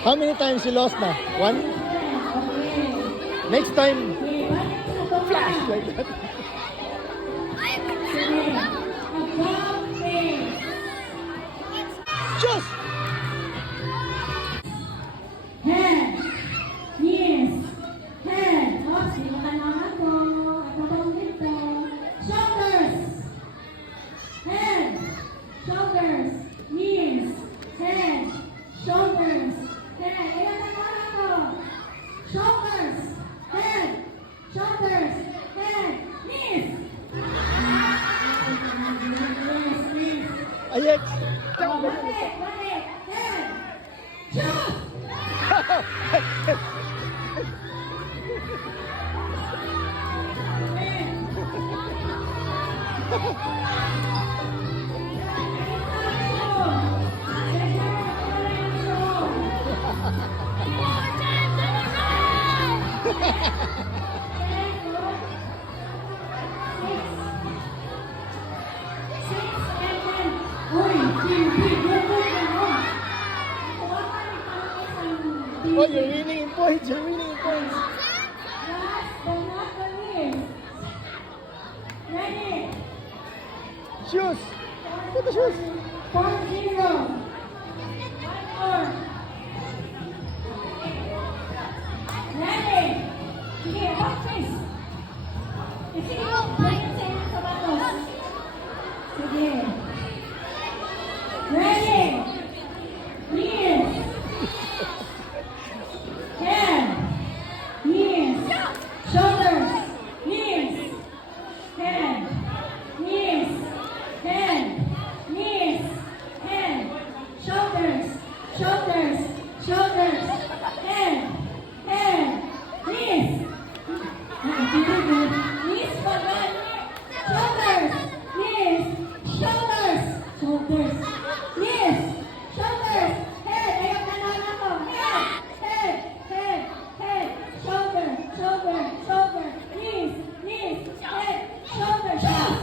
How many times you lost na? One? Next time, flash like that. Just! Head, knees, head, oops, naman po, ito pang dito, shoulders, head, shoulders, knees, head, shoulders, head, ilan naman ako, shoulders, head, shoulders, head, knees. Yes, knees. Ayex! One leg, head, shoot. Oh, you're winning in points. You're winning in points. Last but not the least. Ready? Shoes. Put the shoes. 4-0. One more. Ready? Sige, watch this. Sige, balik sa inyong sapatos. Sige. Ready? Knees. Head. Knees. Shoulders. Knees. Head. Knees. Head. Knees. Head. Shoulders. Shoulders. Shoulders. Head. Head. Knees. Knees pagod. Shoulders. Knees. Shoulders. Shoulders. Knees. Shoulders. Head. Ayaw na naman ako. Head. Head. Head. Head. Shoulder. Shoulder. Shoulder. Knees. Knees. Head. Shoulder. Shoulder.